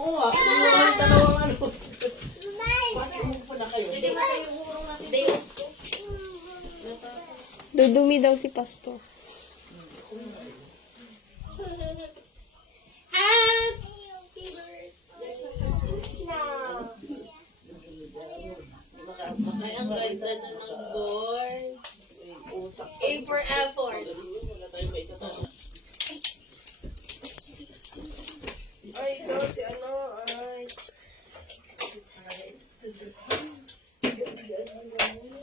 Oo nga. Dalawang ano. Bakit umupo na kayo? Hindi ba yung urong natin? Dudumi daw si Pastor. Happy birthday sa Pangina. Ay, ang ganda na ng board. A for effort. Ay, ito si ano, ay.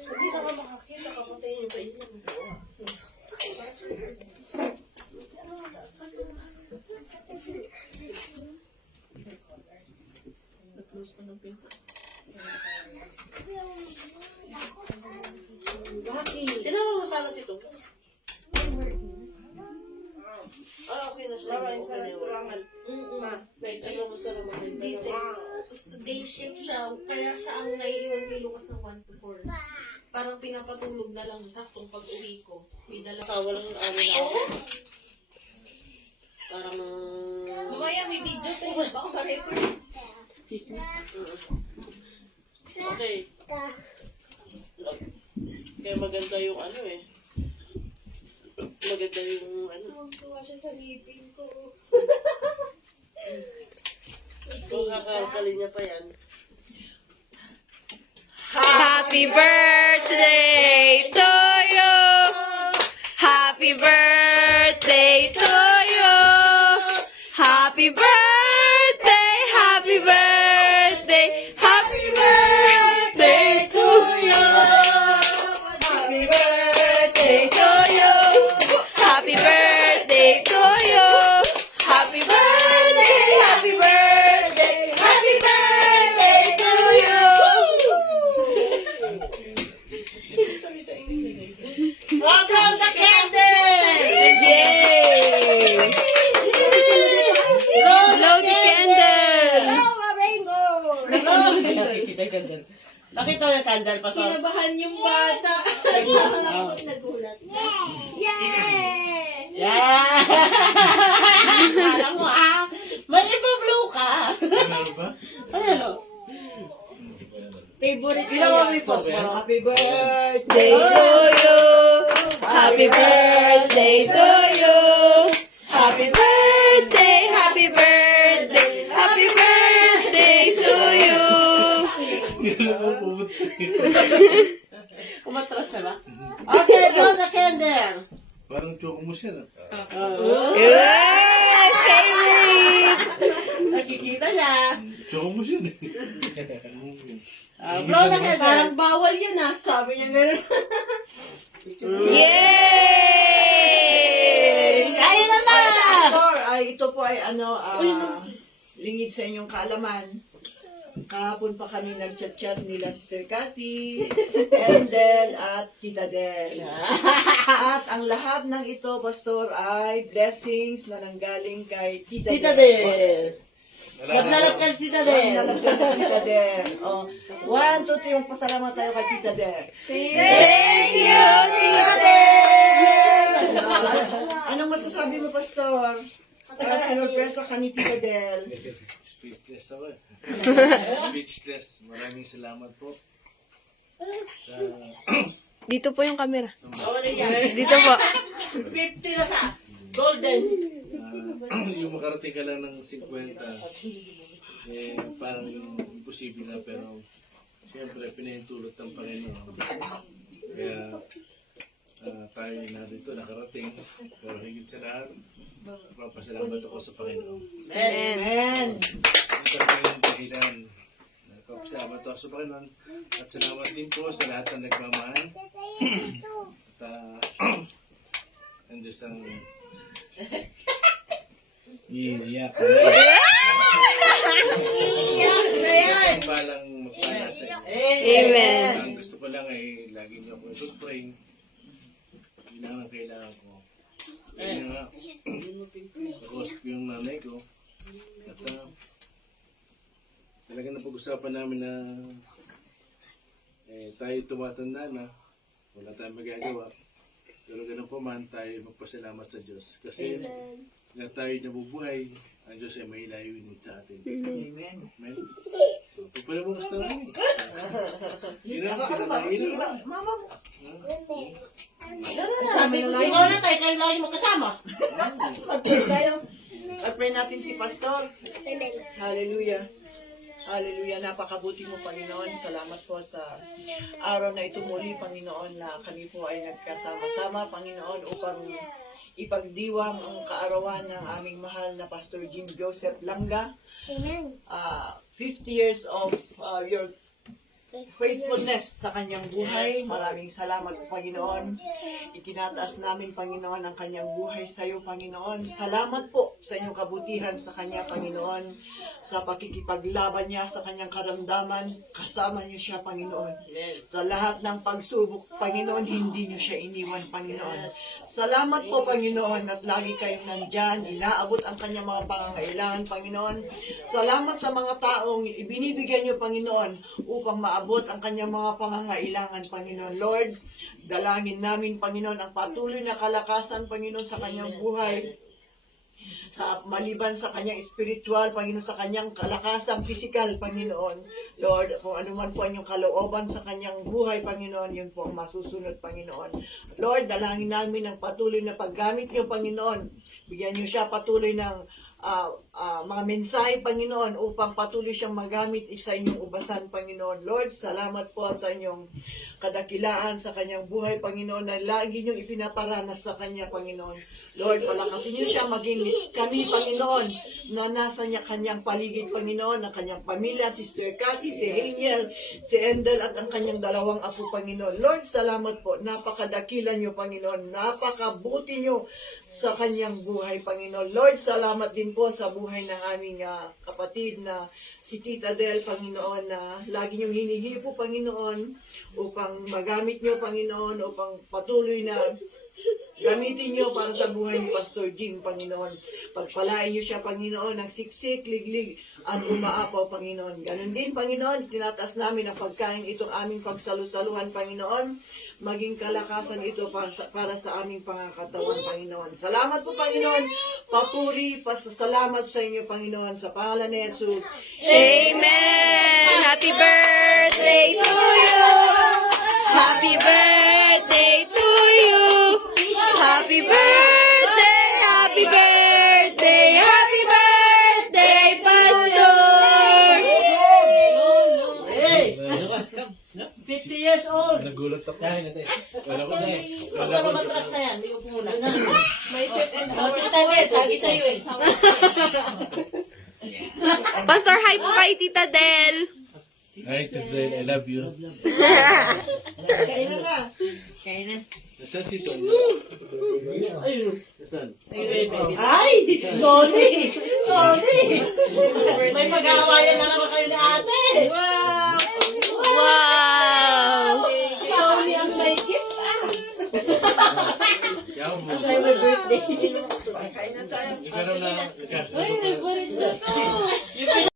Hindi na ka makakita, kapatay niyo pa ito. Close pa ng pinto. Sinama mo sana si Tukas? Okay na siya. Maraming salamat. Ano mo sana maganda? Dito, day shift siya, kaya siya ang naiiwan kay Lucas ng 1 to 4. Parang pinapatulog na lang saktong pag-uwi ko. May dala. Asawa lang ang amin ako. Parang... Mamaya may video tayo. Baka ma-record. Chismis. Okay. Kaya maganda yung ano eh. Maganda yung ano. Tuwa siya sa lipin ko. Kung kakalkali niya pa yan. Happy birthday to you! Happy birthday to you! Happy birthday! Happy birthday! Happy birthday to you! Happy birthday to you! Happy birthday to you! Happy birthday! Happy birthday! Happy birthday to you! Blow the candle! Yay! Blow the candle! Nakita mo yung candle pa sa... Kinabahan yung bata. Nagulat. Yay! Yeah! Alam mo may iba-blow ka. Ano ba? Ano? Favorite ko Ginawa mo yan. yung post mo. Happy birthday! Day to you! Happy birthday to you! Happy birthday! Happy birthday! Happy birthday to you! Hindi na mo pumunta. Umatras na ba? Okay, blow the candle! Parang choco mo siya na. Yes! Favorite! Nakikita niya. Choco mo siya na. Blow the candle! Parang bawal yun sabi niya gano'n. Yay! Kaya na na! Pastor, ito po ay lingid sa inyong kaalaman. Kahapon pa kami nag-chat-chat nila Sister Cathy, Erendel, at Tita Del. At ang lahat ng ito, Pastor, ay blessings na nanggaling kay Tita Tita Del. Del! Naglalap ka Tita Del! Nalagyan ng Tita Del. 1, 2, 3, magpasalamat tayo kay Tita Del. Thank you, Tita Del! Anong masasabi mo, Pastor? Sinurpresa ka ni Tita Del. Speechless ako eh. Speechless. Maraming salamat po. Sa... Dito po yung camera. Wala yan. Dito po. 50 na sa golden. Yung makarating ka lang ng 50, eh, parang imposible na, pero siyempre pinahintulot ng Panginoon. Kaya tayo na dito nakarating, pero higit sa lahat, papasalamat ako sa Panginoon. Amen. Ito ang dahilan. Papasalamat ako sa Panginoon at salamat din po sa lahat ng nagmamahal. At ang Diyos ang iiyak. Isang balang magpala sa inyo. Amen. Ang gusto ko lang ay lagi niyo ako i-pray. Yun lang ang kailangan ko. Kaya nga, nag-host ko yung nanay ko. At talaga napag-usapan namin na tayo tumatanda na. Wala tayong magagawa. Pero ganun pa man, tayo magpasalamat sa Diyos. Kasi na tayo nabubuhay ang Diyos ay may layunin sa atin. Amen. Amen. So, pagpala mo gusto namin. Yun ang Ano ba? pinakain. Mama mo. Sabi ko Ikaw na tayo, kayo lagi mo kasama. Mag-pray tayo. Mag-pray natin si Pastor. Hallelujah. Hallelujah. Napakabuti mo, Panginoon. Salamat po sa araw na ito muli, Panginoon, na kami po ay nagkasama-sama, Panginoon, upang ipagdiwang ang kaarawan ng aming mahal na Pastor Jim Joseph Langga. Amen. 50 years of your faithfulness sa kanyang buhay. Maraming salamat, Panginoon. Itinataas namin, Panginoon, ang kanyang buhay sa iyo, Panginoon. Salamat po sa inyong kabutihan sa kanya, Panginoon. Sa pakikipaglaban niya sa kanyang karamdaman, kasama niyo siya, Panginoon. Sa lahat ng pagsubok, Panginoon, hindi niyo siya iniwan, Panginoon. Salamat po, Panginoon, at lagi kayong nandyan. Inaabot ang kanyang mga pangangailangan, Panginoon. Salamat sa mga taong ibinibigyan niyo, Panginoon, upang maabot ang kanyang mga pangangailangan, Panginoon. Lord, dalangin namin, Panginoon, ang patuloy na kalakasan, Panginoon, sa kanyang buhay. Sa maliban sa kanyang spiritual, Panginoon, sa kanyang kalakasang physical, Panginoon. Lord, kung ano man po ang inyong kalooban sa kanyang buhay, Panginoon, yun po ang masusunod, Panginoon. Lord, dalangin namin ang patuloy na paggamit niyo, Panginoon. Bigyan niyo siya patuloy ng mga mensahe, Panginoon, upang patuloy siyang magamit sa inyong ubasan, Panginoon. Lord, salamat po sa inyong kadakilaan sa kanyang buhay, Panginoon, na lagi niyong ipinaparanas sa kanya, Panginoon. Lord, palakasin niyo siya maging kami, Panginoon, na nasa niya kanyang paligid, Panginoon, ang kanyang pamilya, Sister Cathy, si Haniel, si Endel, at ang kanyang dalawang apo, Panginoon. Lord, salamat po. Napakadakila niyo, Panginoon. Napakabuti niyo sa kanyang buhay, Panginoon. Lord, salamat din po sa buhay ng aming kapatid na si Tita Del, Panginoon, na lagi niyong hinihipo, Panginoon, upang magamit niyo, Panginoon, upang patuloy na gamitin niyo para sa buhay ni Pastor Jim, Panginoon. Pagpalain niyo siya, Panginoon, ng siksik, liglig, at umaapaw, Panginoon. Ganon din, Panginoon, tinataas namin ang pagkain itong aming pagsalusaluhan, Panginoon. Maging kalakasan ito para sa aming pangakatawan, Panginoon. Salamat po, Panginoon. Papuri, pasasalamat sa inyo, Panginoon, sa pangalan ni Jesus. Amen! Happy birthday to you! Happy birthday to you! Happy birthday! Happy birthday! Happy birthday, Pastor! Hey! 50 years old! Nagulat ako. Basta na matras na yan, hindi ko muna. may sweet and sour. Tita Del, sabi sa'yo eh. Pastor, hi po kay Tita Del! Hi, Tadel, I love you. Kailan na? Nasaan si Tony? Nasaan? Ay! Tony! Tony! May pag-aawayan na naman kayo ni ate! Wow! Wow! Tony ang may gift Kaya mo. My birthday. Kain na tayo. Ikaw na. Ay, may bulit na to.